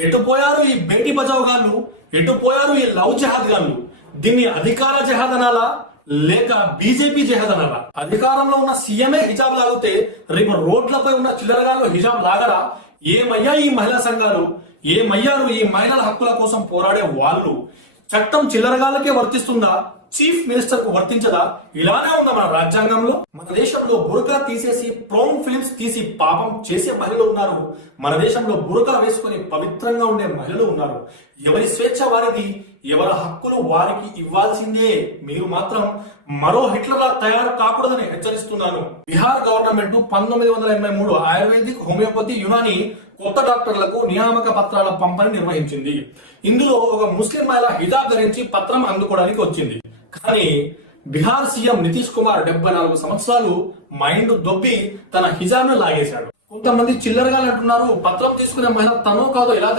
ఎటు పోయారు ఈ బేటీ బచావ్ గాళ్ళు, ఎటు పోయారు ఈ లవ్ జహాద్ గాళ్ళు? దీన్ని అధికార జహాద్ అనాలా లేక బీజేపీ జహాద్ అనాలా? అధికారంలో ఉన్న సీఎంఏ హిజాబ్ లాగితే రేపు రోడ్లపై ఉన్న చిల్లరగాళ్ళు హిజాబ్ లాగరా? ఏమయ్యా ఈ మహిళా సంఘాలు? ఏమయ్యారు ఈ మహిళల హక్కుల కోసం పోరాడే వాళ్ళు? చట్టం చిల్లరగాళ్ళకే వర్తిస్తుందా? చీఫ్ మినిస్టర్ కు వర్తించదా? ఇలానే ఉందా మన రాజ్యాంగంలో? మన దేశంలో బురకా తీసేసి ప్రౌన్ ఫిలిమ్స్ తీసి పాపం చేసే మహిళలు ఉన్నారు. మన దేశంలో బురకా వేసుకుని పవిత్రంగా ఉండే మహిళలు ఉన్నారు. ఎవరి స్వేచ్ఛ వారిది, ఎవరి హక్కులు వారికి ఇవ్వాల్సిందే. మీరు మాత్రం మరో హిట్లర్లా తయారు కాకూడదని హెచ్చరిస్తున్నాను. బీహార్ గవర్నమెంట్ 1983 ఆయుర్వేదిక్, హోమియోపతి, యునాని కొత్త డాక్టర్లకు నియామక పత్రాల పంపిణీ నిర్వహించింది. ఇందులో ఒక ముస్లిం మహిళ హిజాబ్ ధరించి పత్రం అందుకోవడానికి వచ్చింది. కానీ బీహార్ సీఎం నితీష్ కుమార్ 74 సంవత్సరాలు మైండ్ దొబ్బి తన హిజాబ్ ను లాగేశాడు. కొంతమంది చిల్లరగా అంటున్నారు, పత్రం తీసుకునే మహిళ తనో కాదో ఎలా